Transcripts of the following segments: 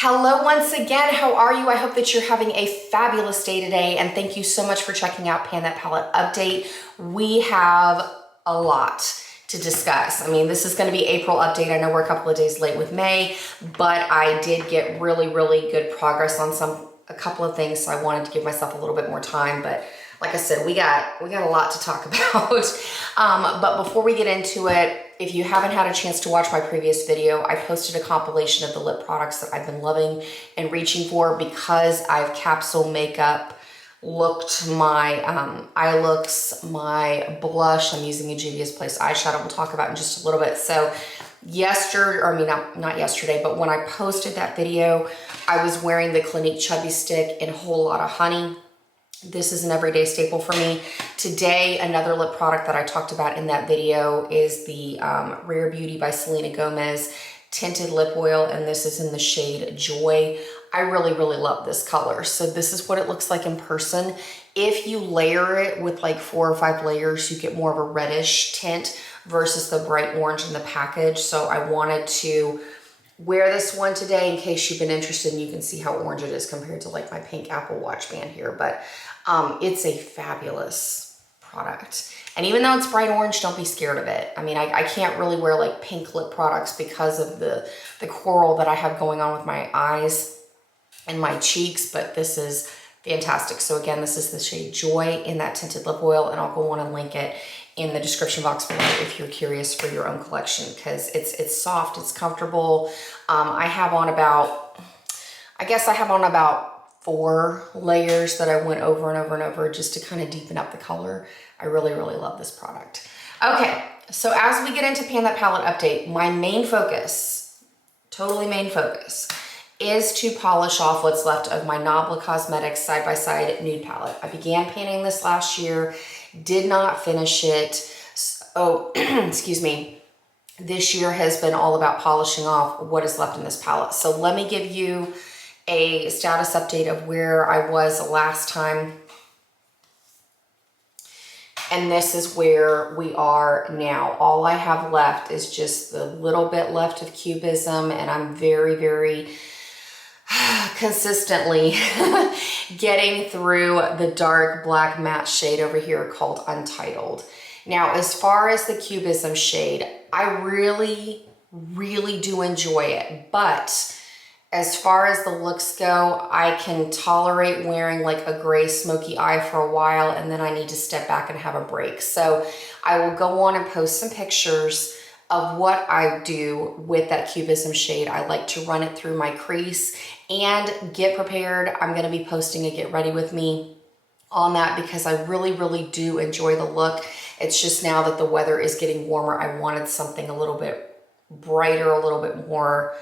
Hello once again, how are you? I hope that you're having a fabulous day today, and thank you so much for checking out Pan That Palette Update. We have a lot to discuss. I mean, this is going to be April update. I know we're a couple of days late with May, but I did get really good progress on a couple of things, so I wanted to give myself a little bit more time, but like I said, we got a lot to talk about. But before we get into it, if you haven't had a chance to watch my previous video, I posted a compilation of the lip products that I've been loving and reaching for because I've capsule makeup looked my eye looks, my blush. I'm using a Juvia's Place eyeshadow we'll talk about in just a little bit. So not yesterday, but when I posted that video, I was wearing the Clinique Chubby Stick in a whole lot of honey. This is an everyday staple for me. Today, another lip product that I talked about in that video is the Rare Beauty by Selena Gomez Tinted Lip Oil, and this is in the shade Joy. I really love this color. So this is what it looks like in person. If you layer it with like 4 or 5 layers, you get more of a reddish tint versus the bright orange in the package. So I wanted to wear this one today in case you've been interested, and you can see how orange it is compared to like my pink Apple Watch band here. But it's a fabulous product. And even though it's bright orange, don't be scared of it. I mean, I can't really wear like pink lip products because of the coral that I have going on with my eyes and my cheeks, but this is fantastic. So again, this is the shade Joy in that tinted lip oil, and I'll go on and link it in the description box below if you're curious for your own collection, because it's soft, it's comfortable. I have on about 4 layers that I went over and over just to kind of deepen up the color. I really love this product. Okay, so as we get into Pan That Palette Update, my main focus, is to polish off what's left of my Nabla Cosmetics Side by Side Nude Palette. I began painting this last year, did not finish it. Oh, excuse me. This year has been all about polishing off what is left in this palette. So let me give you a status update of where I was last time. And this is where we are now. All I have left is just the little bit left of Cubism, and I'm very consistently getting through the dark black matte shade over here called Untitled. Now, as far as the Cubism shade, I really do enjoy it, but as far as the looks go, I can tolerate wearing like a gray smoky eye for a while, and then I need to step back and have a break. So I will go on and post some pictures of what I do with that Cubism shade. I like to run it through my crease and get prepared. I'm gonna be posting a Get Ready With Me on that because I really do enjoy the look. It's just now that the weather is getting warmer, I wanted something a little bit brighter, a little bit more,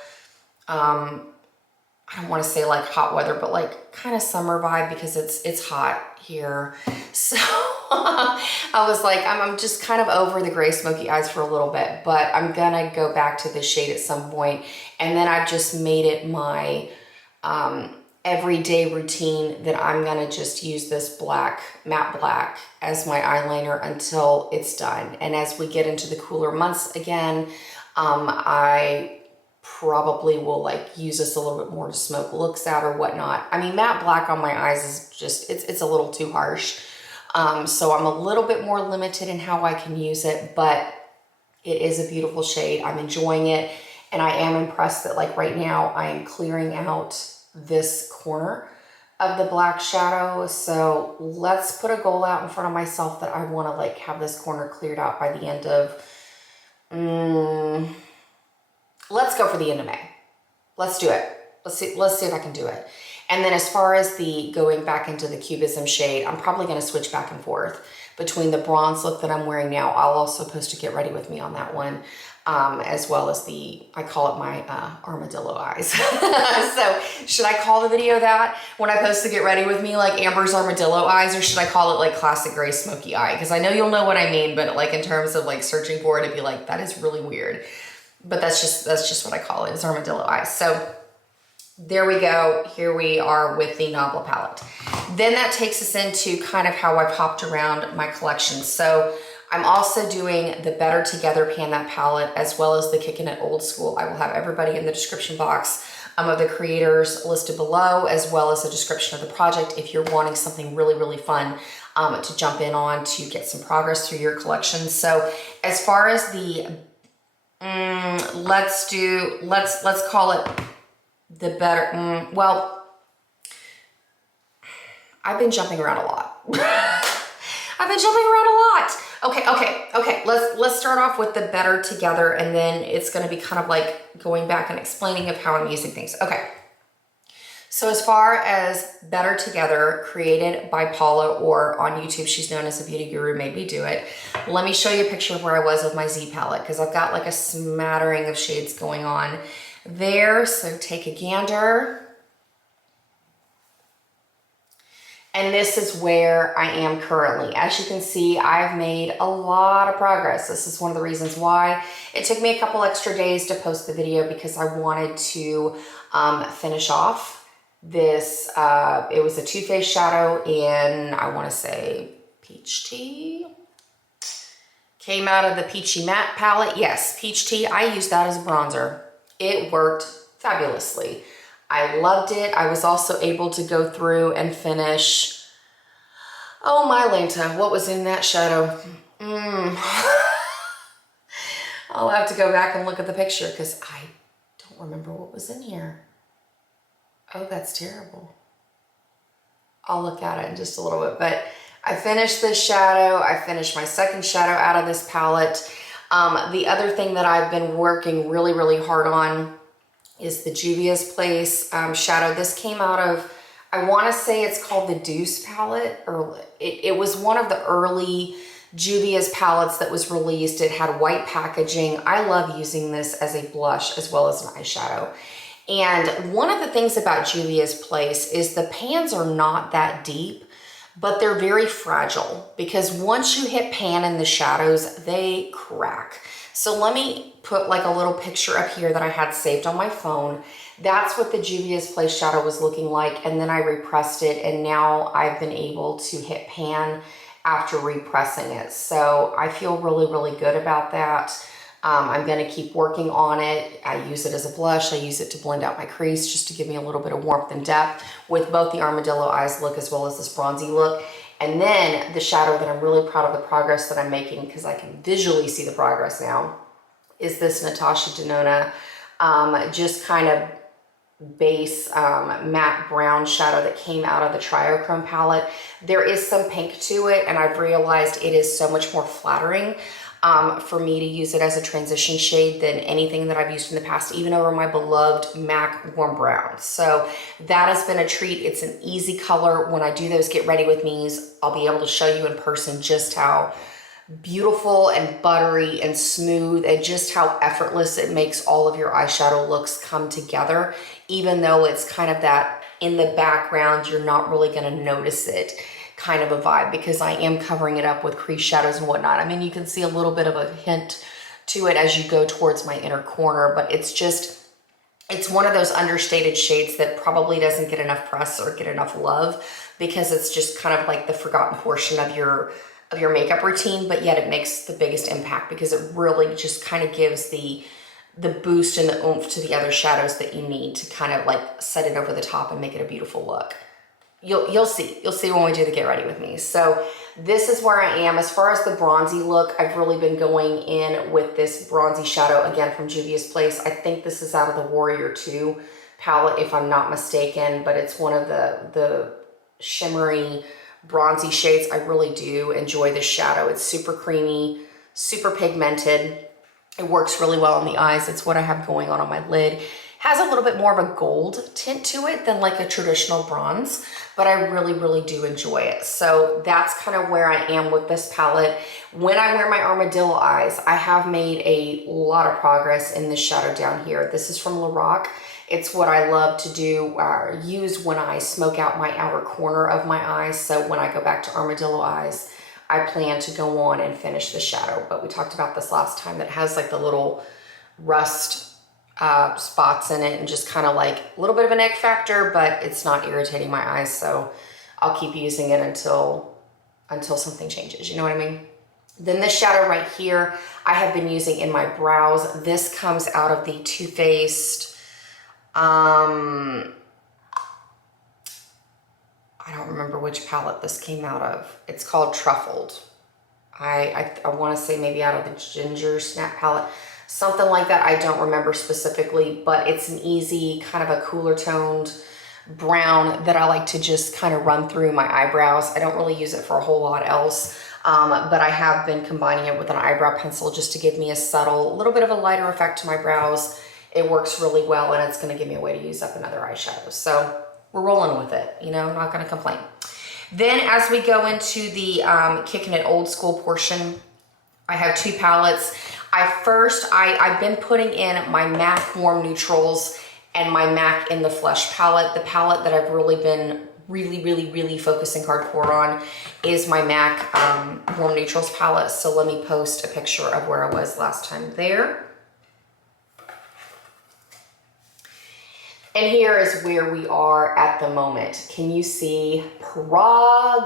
I don't want to say like hot weather, but like kind of summer vibe because it's hot here. So I was like, I'm just kind of over the gray smoky eyes for a little bit, but I'm gonna go back to this shade at some point. And then I've just made it my everyday routine that I'm gonna just use this matte black as my eyeliner until it's done. And as we get into the cooler months again, I probably will like use this a little bit more to smoke looks out or whatnot. I mean, matte black on my eyes is just, it's a little too harsh. So I'm a little bit more limited in how I can use it, but it is a beautiful shade. I'm enjoying it. And I am impressed that like right now I am clearing out this corner of the black shadow. So let's put a goal out in front of myself that I want to like have this corner cleared out by the end of, let's go for the end of May. Let's do it. Let's see if I can do it. And then as far as the going back into the Cubism shade, I'm probably going to switch back and forth between the bronze look that I'm wearing now. I'll also post a Get Ready With Me on that one, as well as I call it my armadillo eyes. So should I call the video that when I post the Get Ready With Me, like Amber's armadillo eyes, or should I call it like classic gray smoky eye? Because I know you'll know what I mean, but like in terms of like searching for it, it'd be like, that is really weird. But that's just what I call it, is armadillo eyes. So there we go. Here we are with the Nabla palette. Then that takes us into kind of how I've hopped around my collection. So I'm also doing the Better Together Pan That palette as well as the Kickin It Old School. I will have everybody in the description box of the creators listed below, as well as a description of the project if you're wanting something really, really fun to jump in on to get some progress through your collection. So as far as the, let's call it the better, well, I've been jumping around a lot. I've been jumping around a lot. Okay. Let's start off with the better together, and then it's going to be kind of like going back and explaining of how I'm using things. Okay. So as far as Better Together, created by Paula, or on YouTube, she's known as a beauty guru, made me do it. Let me show you a picture of where I was with my Z palette, because I've got like a smattering of shades going on there. So take a gander. And this is where I am currently. As you can see, I've made a lot of progress. This is one of the reasons why it took me a couple extra days to post the video, because I wanted to finish off this. It was a Too Faced shadow in, I want to say, Peach Tea. Came out of the Peachy Matte palette. Yes, Peach Tea. I used that as a bronzer. It worked fabulously. I loved it. I was also able to go through and finish, oh my Lanta, what was in that shadow? I'll have to go back and look at the picture, because I don't remember what was in here. Oh, that's terrible. I'll look at it in just a little bit, but I finished this shadow. I finished my second shadow out of this palette. The other thing that I've been working really, really hard on is the Juvia's Place shadow. This came out of, I want to say it's called the Deuce palette, or it was one of the early Juvia's palettes that was released. It had white packaging. I love using this as a blush as well as an eyeshadow. And one of the things about Juvia's Place is the pans are not that deep, but they're very fragile, because once you hit pan in the shadows, they crack. So let me put like a little picture up here that I had saved on my phone. That's what the Juvia's Place shadow was looking like. And then I repressed it, and now I've been able to hit pan after repressing it. So I feel really, really good about that. I'm gonna keep working on it. I use it as a blush. I use it to blend out my crease, just to give me a little bit of warmth and depth with both the Armadillo Eyes look as well as this bronzy look. And then the shadow that I'm really proud of the progress that I'm making, because I can visually see the progress now, is this Natasha Denona just kind of base matte brown shadow that came out of the Triochrome palette. There is some pink to it, and I've realized it is so much more flattering for me to use it as a transition shade than anything that I've used in the past, even over my beloved MAC Warm Brown. So that has been a treat. It's an easy color. When I do those Get Ready With Me's, I'll be able to show you in person just how beautiful and buttery and smooth, and just how effortless it makes all of your eyeshadow looks come together. Even though it's kind of that in the background, you're not really going to notice it kind of a vibe, because I am covering it up with crease shadows and whatnot. I mean, you can see a little bit of a hint to it as you go towards my inner corner, but it's one of those understated shades that probably doesn't get enough press or get enough love, because it's just kind of like the forgotten portion of your makeup routine, but yet it makes the biggest impact, because it really just kind of gives the boost and the oomph to the other shadows that you need to kind of like set it over the top and make it a beautiful look. You'll see when we do the Get Ready With Me. So this is where I am. As far as the bronzy look, I've really been going in with this bronzy shadow, again from Juvia's Place. I think this is out of the Warrior 2 palette, if I'm not mistaken, but it's one of the shimmery bronzy shades. I really do enjoy this shadow. It's super creamy, super pigmented. It works really well on the eyes. It's what I have going on my lid. Has a little bit more of a gold tint to it than like a traditional bronze, but I really, really do enjoy it. So that's kind of where I am with this palette. When I wear my Armadillo Eyes, I have made a lot of progress in this shadow down here. This is from Lorac. It's what I love to do, use when I smoke out my outer corner of my eyes. So when I go back to Armadillo Eyes, I plan to go on and finish the shadow. But we talked about this last time, that has like the little rust spots in it, and just kind of like a little bit of an egg factor, but it's not irritating my eyes. So I'll keep using it until something changes, you know what I mean? Then this shadow right here, I have been using in my brows. This comes out of the Too Faced, I don't remember which palette this came out of. It's called Truffled. I want to say maybe out of the Ginger Snap palette. Something like that. I don't remember specifically, but it's an easy, kind of a cooler toned brown that I like to just kind of run through my eyebrows. I don't really use it for a whole lot else, but I have been combining it with an eyebrow pencil just to give me a subtle, little bit of a lighter effect to my brows. It works really well, and it's going to give me a way to use up another eyeshadow. So we're rolling with it, you know, not going to complain. Then as we go into the Kickin It Old School portion, I have two palettes. I've been putting in my MAC Warm Neutrals and my MAC in the Flesh palette. The palette that I've really been really focusing hardcore on is my MAC Warm Neutrals palette. So let me post a picture of where I was last time there. And here is where we are at the moment. Can you see progress?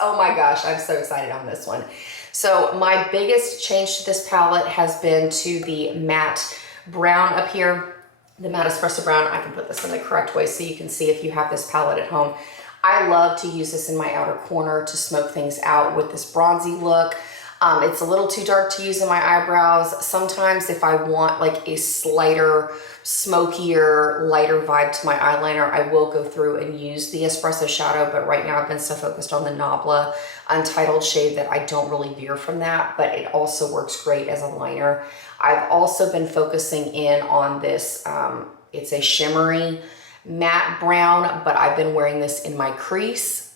Oh my gosh, I'm so excited on this one. So my biggest change to this palette has been to the matte brown up here, the matte espresso brown. I can put this in the correct way so you can see if you have this palette at home. I love to use this in my outer corner to smoke things out with this bronzy look. It's a little too dark to use in my eyebrows. Sometimes if I want like a slighter, smokier, lighter vibe to my eyeliner, I will go through and use the espresso shadow, but right now I've been so focused on the Nabla Untitled shade that I don't really veer from that, but it also works great as a liner. I've also been focusing in on this, it's a shimmery matte brown, but I've been wearing this in my crease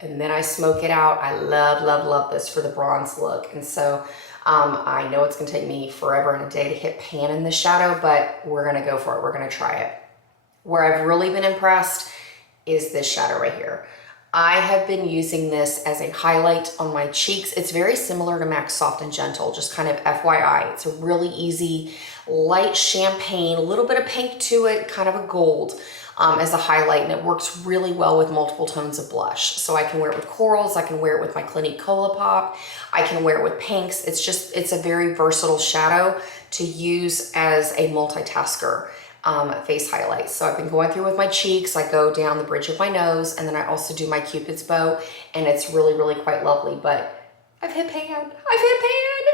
and then I smoke it out. I love this for the bronze look. And so I know it's gonna take me forever and a day to hit pan in the shadow, but we're gonna go for it. We're gonna try it. Where I've really been impressed is this shadow right here. I have been using this as a highlight on my cheeks. It's very similar to MAC Soft and Gentle, just kind of FYI. It's a really easy, light champagne, a little bit of pink to it, kind of a gold as a highlight, and it works really well with multiple tones of blush. So I can wear it with corals, I can wear it with my Clinique Colourpop, I can wear it with pinks. It's a very versatile shadow to use as a multitasker. Face highlights. So I've been going through with my cheeks, I go down the bridge of my nose, and then I also do my Cupid's bow, and it's really quite lovely. But I've hit pan,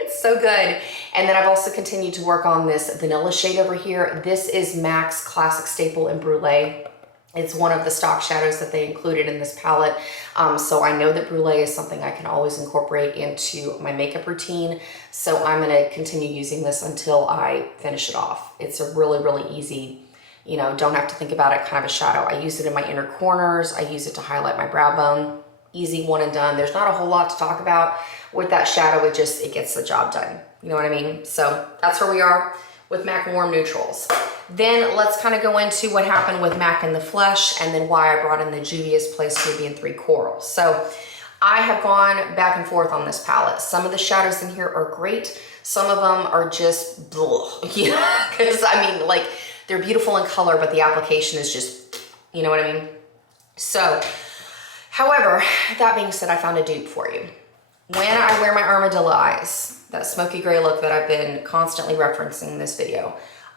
it's so good. And then I've also continued to work on this vanilla shade over here. This is MAC's Classic Staple in Brulee. It's one of the stock shadows that they included in this palette. So I know that Brulee is something I can always incorporate into my makeup routine. So I'm gonna continue using this until I finish it off. It's a really easy, you know, don't have to think about it kind of a shadow. I use it in my inner corners. I use it to highlight my brow bone. Easy one and done. There's not a whole lot to talk about with that shadow. It gets the job done. You know what I mean? So that's where we are with MAC Warm Neutrals. Then let's kind of go into what happened with MAC in the Flesh, and then why I brought in the Juvia's Place Ruby and 3 Coral. So I have gone back and forth on this palette. Some of the shadows in here are great. Some of them are just blah, you know, because I mean, like, they're beautiful in color, but the application is just, you know what I mean? So, however, that being said, I found a dupe for you. When I wear my armadillo eyes, that smoky gray look that I've been constantly referencing in this video,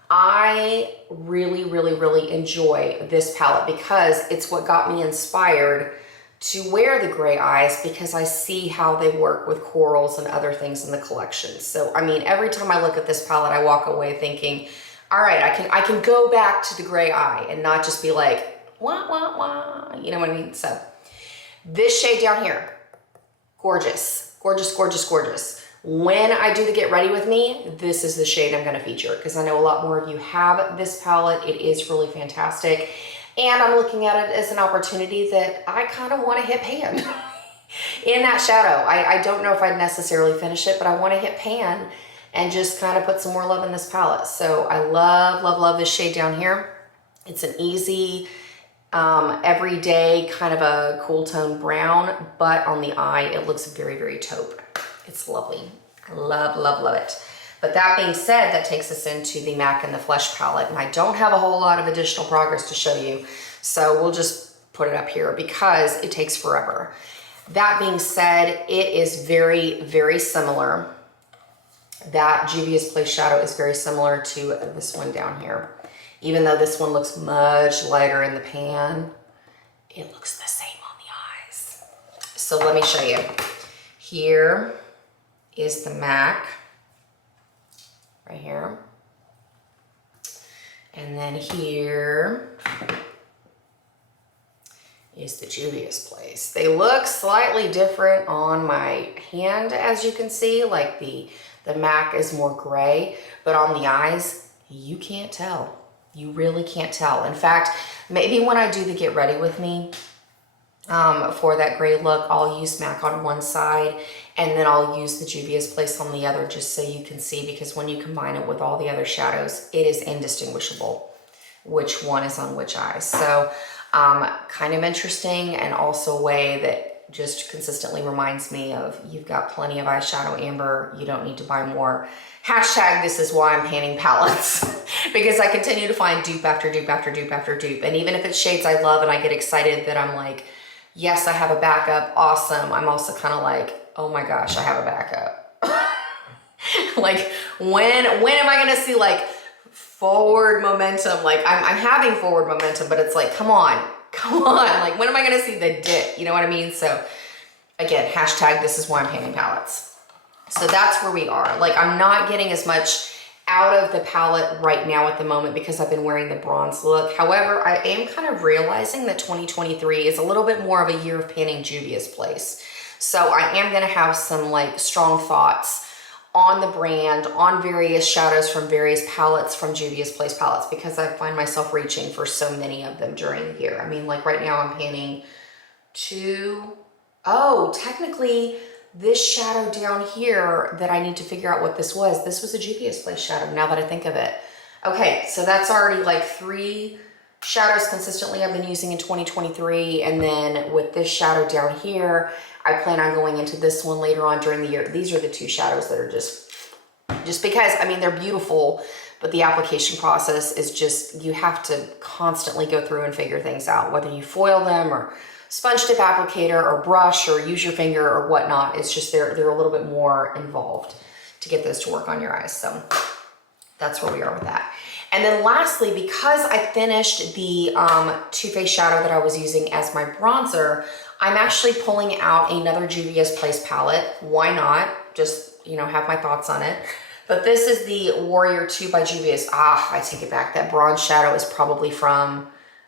I really enjoy this palette because it's what got me inspired to wear the gray eyes, because I see how they work with corals and other things in the collection. So, I mean, every time I look at this palette, I walk away thinking, all right, I can go back to the gray eye and not just be like, wah, you know what I mean? So this shade down here, gorgeous. When I do the Get Ready With Me, this is the shade I'm gonna feature, because I know a lot more of you have this palette. It is really fantastic. And I'm looking at it as an opportunity that I kind of wanna hit pan in that shadow. I don't know if I'd necessarily finish it, but I wanna hit pan and just kind of put some more love in this palette. So I love this shade down here. It's an easy, everyday kind of a cool tone brown, but on the eye, it looks very taupe. It's lovely. I love it. But that being said, that takes us into the MAC in the Flesh palette, and I don't have a whole lot of additional progress to show you, so we'll just put it up here because it takes forever. That being said, it is very similar. That Juvia's Place shadow is very similar to this one down here. Even though this one looks much lighter in the pan, it looks the same on the eyes. So let me show you. Here is the MAC, right here. And then here is the Juvia's Place. They look slightly different on my hand, as you can see. Like the MAC is more gray, but on the eyes, you can't tell. You really can't tell. In fact, maybe when I do the Get Ready With Me for that gray look, I'll use MAC on one side and then I'll use the Juvia's Place on the other, just so you can see, because when you combine it with all the other shadows, it is indistinguishable which one is on which eye. So kind of interesting, and also a way that just consistently reminds me of, you've got plenty of eyeshadow, Amber, you don't need to buy more. Hashtag this is why I'm panning palettes because I continue to find dupe after dupe after dupe after dupe. And even if it's shades I love and I get excited that I'm like, yes, I have a backup, awesome, I'm also kind of like, oh my gosh, I have a backup. Like when am I gonna see like forward momentum? Like I'm having forward momentum, but it's like, come on. Like when am I gonna see the dip? You know what I mean? So again, hashtag this is why I'm panning palettes. So that's where we are. Like I'm not getting as much out of the palette right now at the moment because I've been wearing the bronze look. However, I am kind of realizing that 2023 is a little bit more of a year of panning Juvia's Place. So I am gonna have some like strong thoughts on the brand, on various shadows from various palettes from Juvia's Place palettes, because I find myself reaching for so many of them during the year. I mean, like right now I'm panning technically this shadow down here that I need to figure out what this was a Juvia's Place shadow, now that I think of it. Okay, so that's already like 3 shadows consistently I've been using in 2023. And then with this shadow down here, I plan on going into this one later on during the year. These are the 2 shadows that are just because, I mean, they're beautiful, but the application process is just, you have to constantly go through and figure things out, whether you foil them or sponge tip applicator or brush or use your finger or whatnot. It's just they're a little bit more involved to get those to work on your eyes. So that's where we are with that. And then lastly, because I finished the Too Faced shadow that I was using as my bronzer, I'm actually pulling out another Juvia's Place palette. Why not? Just, you know, have my thoughts on it. But this is the Warrior 2 by Juvia's. I take it back. That bronze shadow is probably from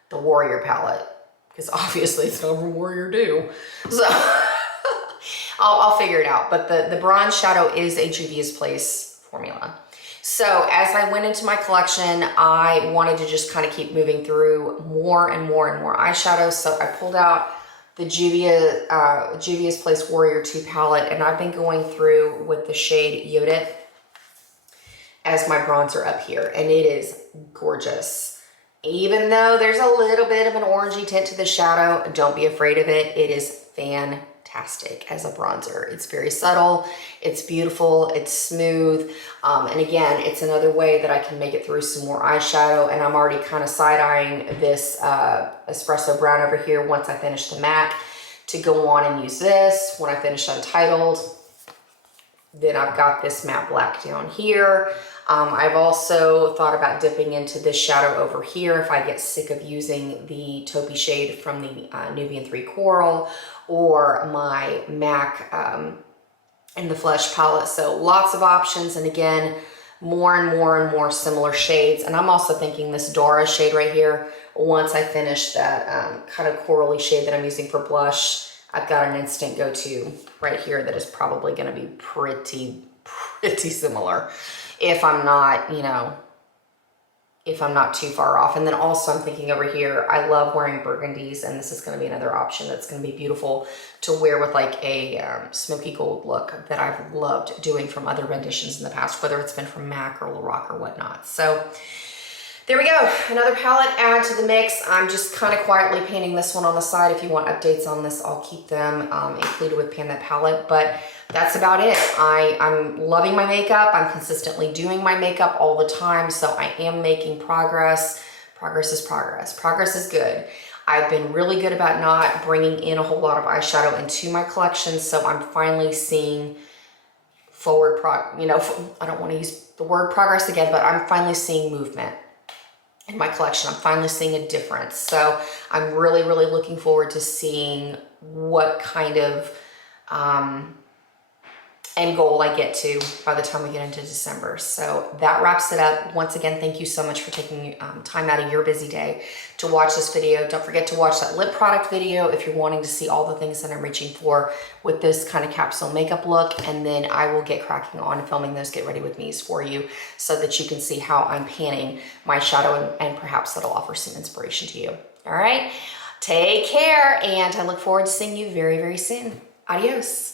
the Warrior palette, because obviously it's not from Warrior 2. So I'll figure it out. But the bronze shadow is a Juvia's Place formula. So as I went into my collection, I wanted to just kind of keep moving through more and more and more eyeshadows. So I pulled out the Juvia's Place Warrior 2 palette, and I've been going through with the shade Yodit as my bronzer up here, and it is gorgeous. Even though there's a little bit of an orangey tint to the shadow, don't be afraid of it. It is fantastic as a bronzer. It's very subtle, it's beautiful, it's smooth, and again, it's another way that I can make it through some more eyeshadow. And I'm already kind of side-eyeing this espresso brown over here once I finish the MAC to go on and use this when I finish Untitled. Then I've got this matte black down here. I've also thought about dipping into this shadow over here if I get sick of using the taupey shade from the Nubian 3 Coral or my MAC in the Flesh palette. So lots of options, and again, more and more and more similar shades. And I'm also thinking this Dora shade right here, once I finish that kind of corally shade that I'm using for blush, I've got an instant go-to right here that is probably going to be pretty similar if I'm not, you know, if I'm not too far off. And then also I'm thinking over here, I love wearing burgundies, and this is going to be another option that's going to be beautiful to wear with like a smoky gold look that I've loved doing from other renditions in the past, whether it's been from MAC or Lorac or whatnot. So there we go, another palette add to the mix. I'm just kind of quietly painting this one on the side. If you want updates on this, I'll keep them included with Pan That Palette, but that's about it. I'm loving my makeup. I'm consistently doing my makeup all the time, so I am making progress. Progress is progress. Progress is good. I've been really good about not bringing in a whole lot of eyeshadow into my collection, so I'm finally seeing forward I don't want to use the word progress again, but I'm finally seeing movement. in my collection. I'm finally seeing a difference. So I'm really, really looking forward to seeing what kind of end goal I get to by the time we get into December. So that wraps it up. Once again, thank you so much for taking time out of your busy day to watch this video. Don't forget to watch that lip product video if you're wanting to see all the things that I'm reaching for with this kind of capsule makeup look. And then I will get cracking on filming those Get Ready With Me's for you so that you can see how I'm panning my shadow, and perhaps that'll offer some inspiration to you. All right, take care, and I look forward to seeing you very, very soon. Adios.